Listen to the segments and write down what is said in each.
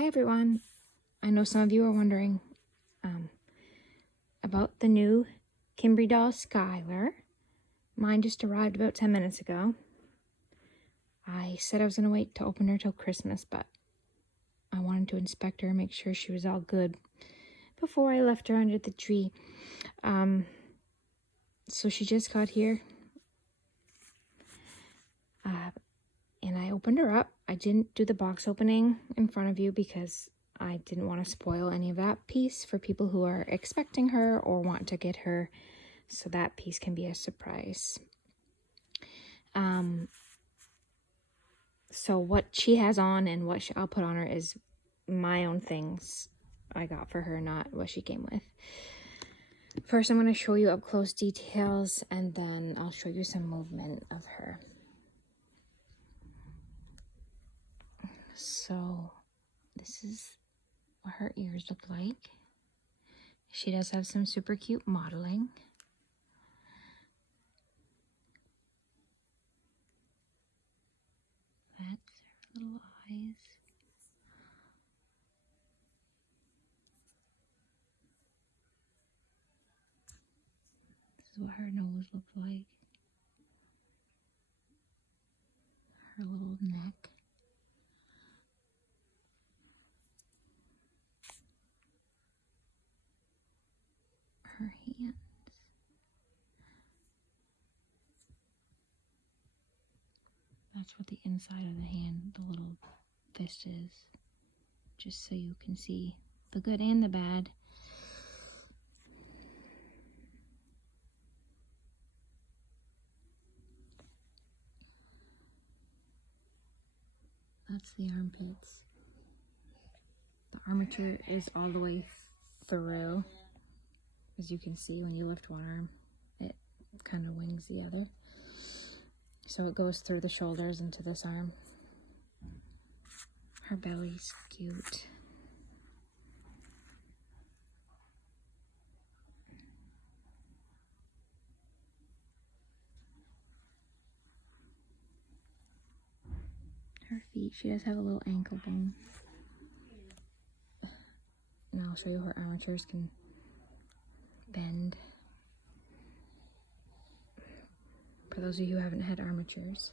Hi everyone. I know some of you are wondering about the new Kimbry Dolls Skylar. Mine just arrived about 10 minutes ago. I said I was going to wait to open her till Christmas, but I wanted to inspect her and make sure she was all good before I left her under the tree. So she just got here. And I opened her up. I didn't do the box opening in front of you because I didn't want to spoil any of that piece for people who are expecting her or want to get her, so that piece can be a surprise. So what she has on and what I'll put on her is my own things I got for her, not what she came with. First, I'm going to show you up close details, and then I'll show you some movement of her. So this is what her ears look like. She does have some super cute modeling. That's her little eyes. This is what her nose looks like. Her little neck. Her hands. That's what the inside of the hand, the little fist is. Just so you can see the good and the bad. That's the armpits. The armature is all the way through. As you can see, when you lift one arm, it kind of wings the other. So it goes through the shoulders into this arm. Her belly's cute. Her feet, she does have a little ankle bone. Now I'll show you her armatures can bend. For those of you who haven't had armatures,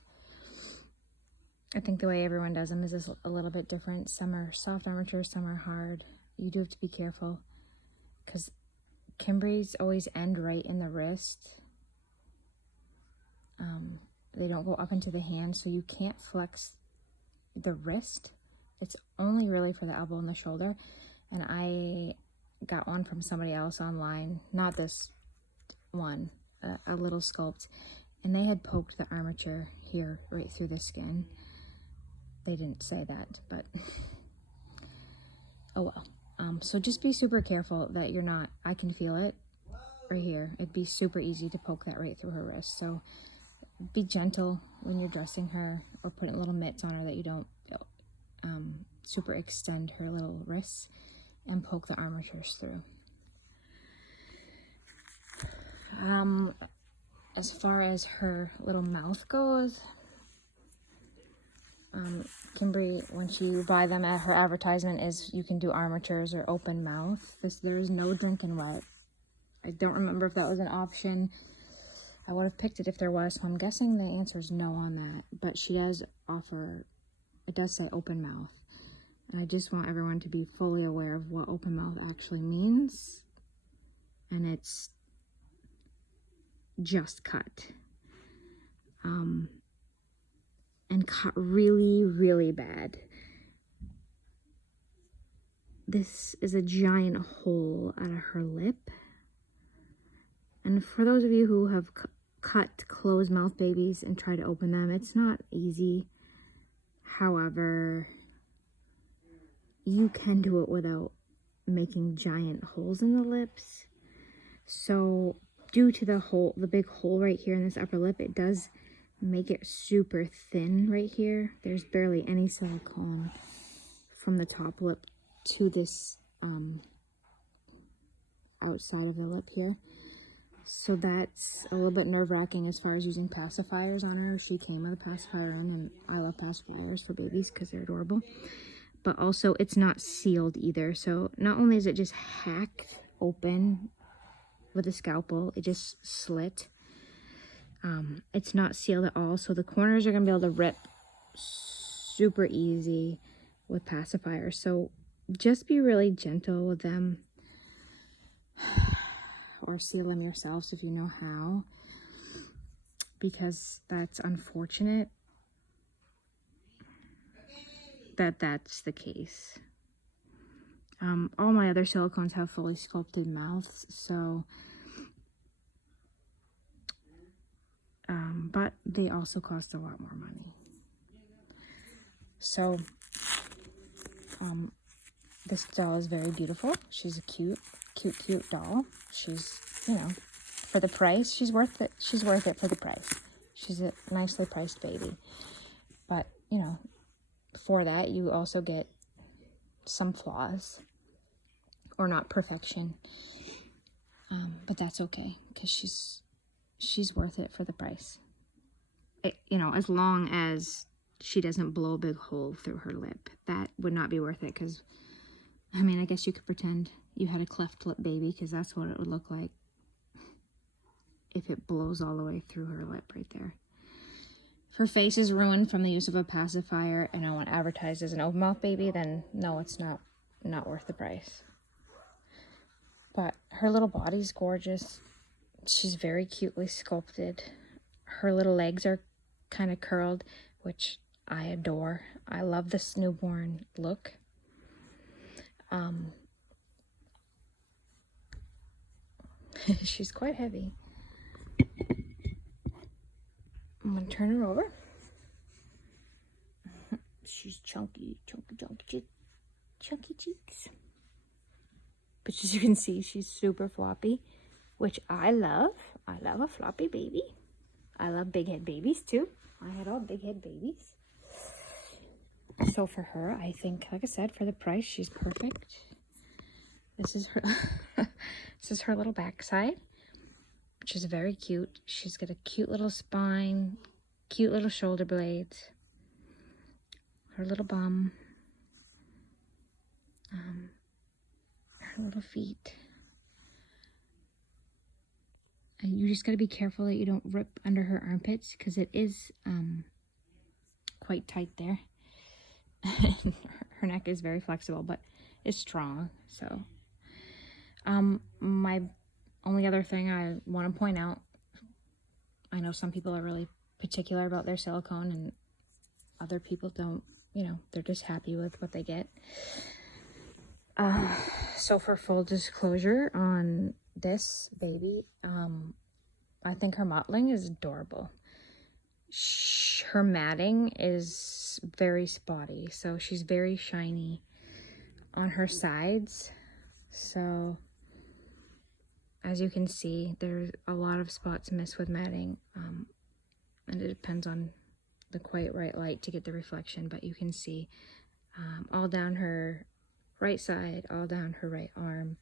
I think the way everyone does them is just a little bit different. Some are soft armatures, some are hard. You do have to be careful because Kimbry's always end right in the wrist. They don't go up into the hand, so you can't flex the wrist. It's only really for the elbow and the shoulder. And I got one from somebody else online, not this one, a little sculpt, and they had poked the armature here right through the skin. They didn't say that, but oh well. So just be super careful that you're not, I can feel it right here. It'd be super easy to poke that right through her wrist. So be gentle when you're dressing her or putting little mitts on her that you don't super extend her little wrists and poke the armatures through. As far as her little mouth goes, Kimbry, when you buy them at her advertisement, is you can do armatures or open mouth. There's no drinking wet. I don't remember if that was an option. I would have picked it if there was, so I'm guessing the answer is no on that. But she does offer, it does say open mouth. And I just want everyone to be fully aware of what open mouth actually means. And it's just cut. And cut really, really bad. This is a giant hole out of her lip. And for those of you who have cut closed mouth babies and try to open them, it's not easy. However, you can do it without making giant holes in the lips. So due to the big hole right here in this upper lip, it does make it super thin right here. There's barely any silicone from the top lip to this outside of the lip here. So that's a little bit nerve-wracking as far as using pacifiers on her. She came with a pacifier in, and I love pacifiers for babies because they're adorable. but also it's not sealed either. So not only is it just hacked open with a scalpel, it just slit. It's not sealed at all, so the corners are gonna be able to rip super easy with pacifiers. So just be really gentle with them, or seal them yourselves if you know how, because that's unfortunate that that's the case. All my other silicones have fully sculpted mouths, so but they also cost a lot more money. So this doll is very beautiful. She's a cute doll. She's, you know, for the price, she's worth it. She's worth it for the price. She's a nicely priced baby. But, you know, for that, you also get some flaws, or not perfection. But that's okay, because she's worth it for the price. You know, as long as she doesn't blow a big hole through her lip. That would not be worth it, because, I mean, I guess you could pretend you had a cleft lip baby, because that's what it would look like if it blows all the way through her lip right there. If her face is ruined from the use of a pacifier and I want advertised as an open mouth baby, then no, it's not worth the price. But her little body's gorgeous. She's very cutely sculpted. Her little legs are kind of curled, which I adore. I love this newborn look. She's quite heavy. I'm gonna turn her over. She's chunky cheeks. But as you can see, she's super floppy, which I love. I love a floppy baby. I love big head babies too. I had all big head babies. So for her, I think, like I said, for the price, she's perfect. This is her this is her little backside, which is very cute. She's got a cute little spine, cute little shoulder blades, her little bum, her little feet. And you just got to be careful that you don't rip under her armpits, because it is quite tight there. Her neck is very flexible, but it's strong. So my only other thing I want to point out, I know some people are really particular about their silicone and other people don't, you know, they're just happy with what they get. So for full disclosure on this baby, I think her mottling is adorable. Her matting is very spotty, so she's very shiny on her sides. So as you can see, there's a lot of spots missed with matting, and it depends on the quite right light to get the reflection, but you can see all down her right side, all down her right arm,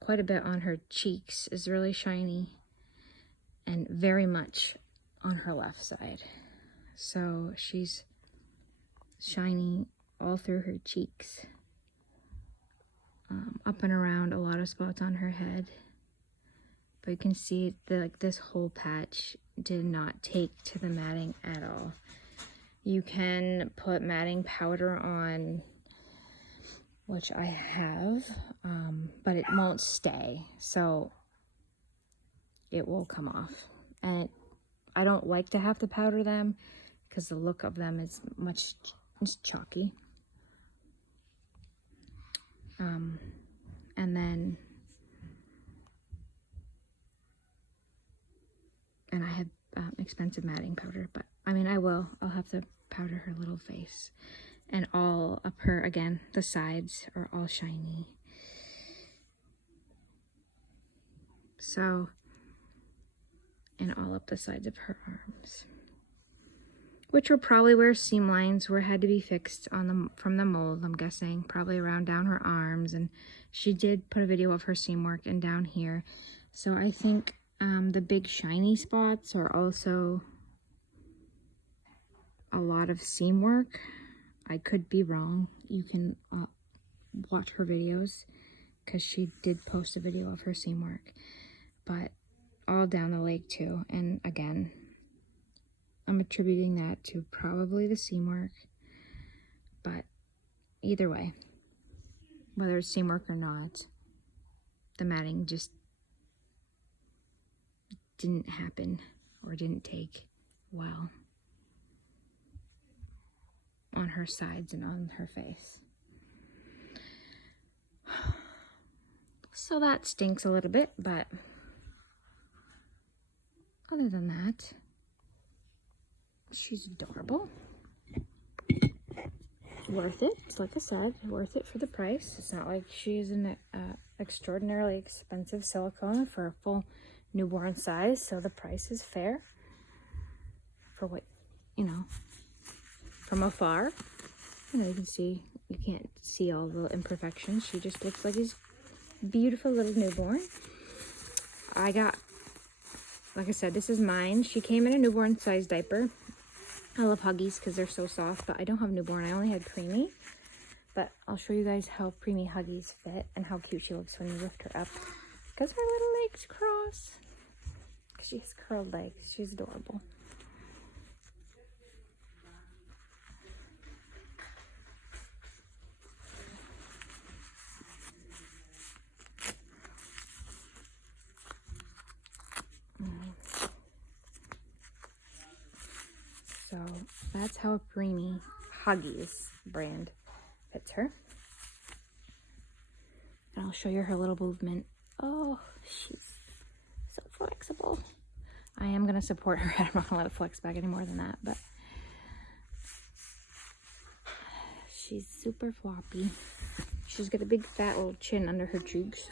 quite a bit on her cheeks is really shiny, and very much on her left side. So she's shiny all through her cheeks, up and around, a lot of spots on her head. But you can see that, like, this whole patch did not take to the matting at all. You can put matting powder on, which I have, but it won't stay, so it will come off. And I don't like to have to powder them, because the look of them is it's chalky. And I have expensive matting powder, but I mean, I'll have to powder her little face. And all up her, again, the sides are all shiny. So, and all up the sides of her arms, which were probably where seam lines had to be fixed on from the mold, I'm guessing, probably around down her arms. And she did put a video of her seam work and down here. So I think the big shiny spots are also a lot of seam work. I could be wrong. You can watch her videos because she did post a video of her seam work, but all down the leg too. And again, I'm attributing that to probably the seam work, but either way, whether it's seam work or not, the matting just didn't happen or didn't take well on her sides and on her face. So that stinks a little bit, but other than that, she's adorable. Worth it, like I said, worth it for the price. It's not like she's an extraordinarily expensive silicone for a full newborn size, so the price is fair for what, you know, from afar. You know, you can see, you can't see all the imperfections. She just looks like this beautiful little newborn. I got, like I said, this is mine. She came in a newborn size diaper. I love Huggies because they're so soft, but I don't have newborn. I only had preemie. But I'll show you guys how preemie Huggies fit and how cute she looks when you lift her up. Because her little legs cross. Because she has curled legs. She's adorable. So that's how a preemie Huggies brand fits her. And I'll show you her little movement. Oh, she's so flexible. I am going to support her. I'm not going to let it flex back any more than that, but she's super floppy. She's got a big fat little chin under her cheeks.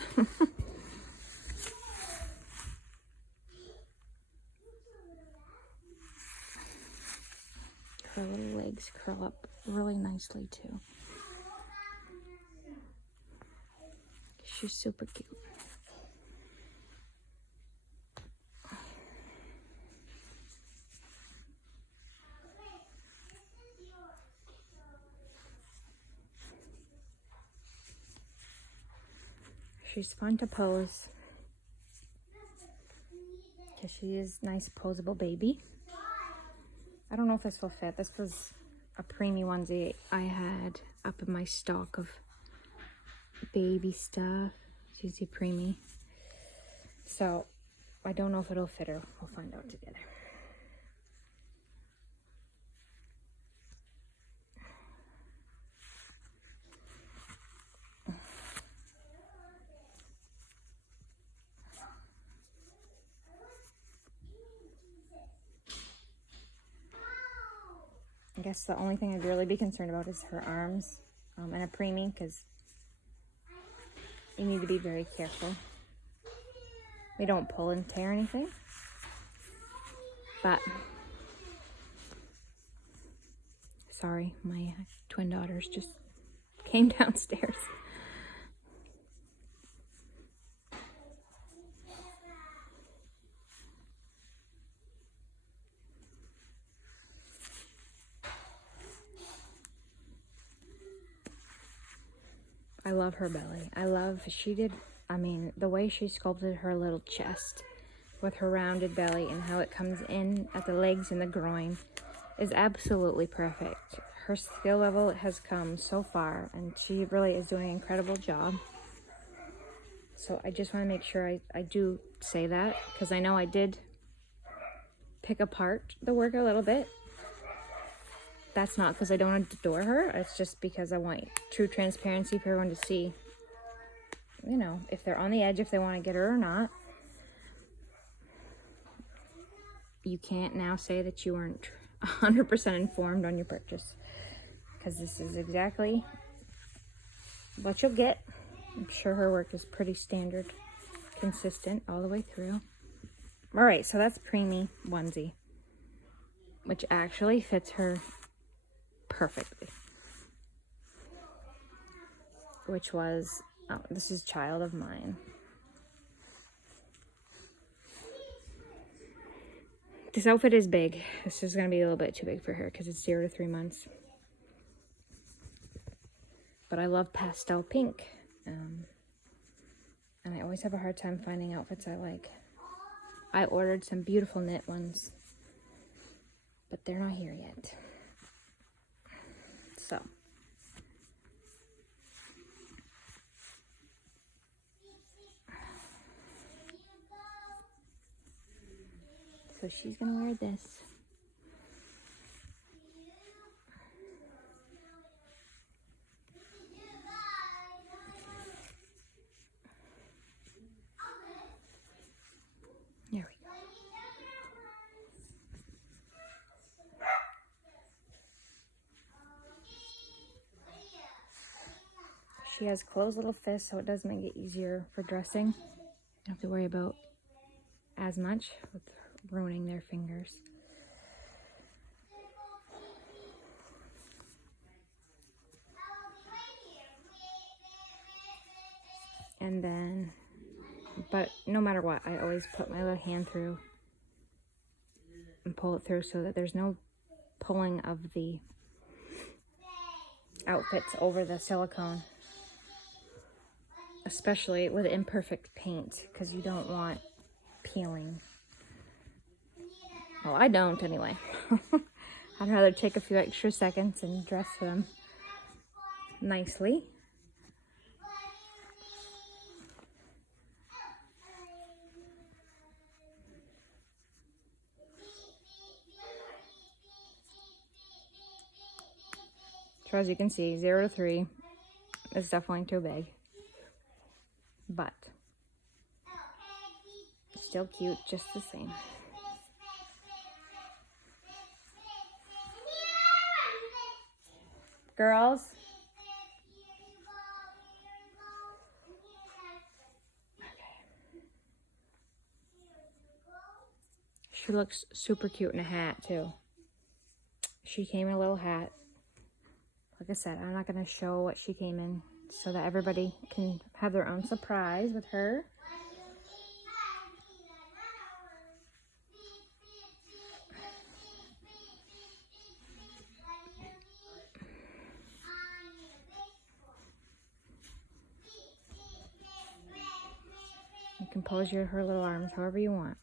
Her little legs curl up really nicely too. She's super cute. She's fun to pose because she is a nice posable baby. I don't know if this will fit. This was a preemie onesie I had up in my stock of baby stuff. She's a preemie. So I don't know if it'll fit her. We'll find out together. I guess the only thing I'd really be concerned about is her arms and a preemie, because you need to be very careful. We don't pull and tear anything, but sorry, my twin daughters just came downstairs. I love her belly. I mean, the way she sculpted her little chest with her rounded belly and how it comes in at the legs and the groin is absolutely perfect. Her skill level has come so far, and she really is doing an incredible job. So I just want to make sure I do say that, because I know I did pick apart the work a little bit. That's not because I don't adore her. It's just because I want true transparency for everyone to see, you know, if they're on the edge, if they want to get her or not. You can't now say that you weren't 100% informed on your purchase, because this is exactly what you'll get. I'm sure her work is pretty standard, consistent all the way through. All right, so that's preemie onesie, which actually fits her perfectly. Which was, this is child of mine. This outfit is big. This is going to be a little bit too big for her because it's 0 to 3 months. but I love pastel pink. And I always have a hard time finding outfits I like. I ordered some beautiful knit ones, but they're not here yet. So she's gonna wear this. There we go. She has closed little fists, so it does make it easier for dressing. You don't have to worry about as much with ruining their fingers. And then, but no matter what, I always put my little hand through and pull it through so that there's no pulling of the outfits over the silicone. Especially with imperfect paint, because you don't want peeling. Well, I don't anyway. I'd rather take a few extra seconds and dress them nicely. So as you can see, 0 to 3 is definitely too big. But still cute just the same. Girls? Okay. She looks super cute in a hat too. She came in a little hat. Like I said, I'm not going to show what she came in so that everybody can have their own surprise with her. You can pose her little arms however you want.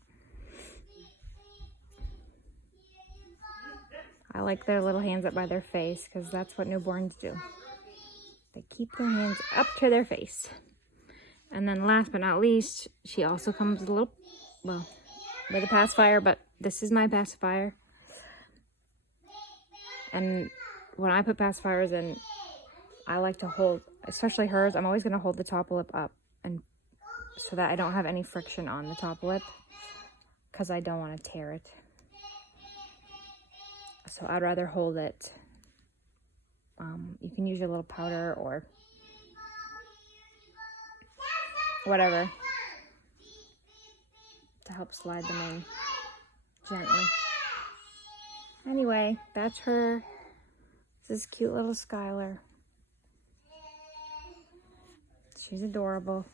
I like their little hands up by their face because that's what newborns do. They keep their hands up to their face. And then last but not least, she also comes with a little, well, with a pacifier, but this is my pacifier. And when I put pacifiers in, I like to hold, especially hers, I'm always going to hold the top lip up and so that I don't have any friction on the top lip because I don't want to tear it. So I'd rather hold it. You can use your little powder or whatever to help slide them in gently. Anyway, that's her. This is cute little Skylar. She's adorable.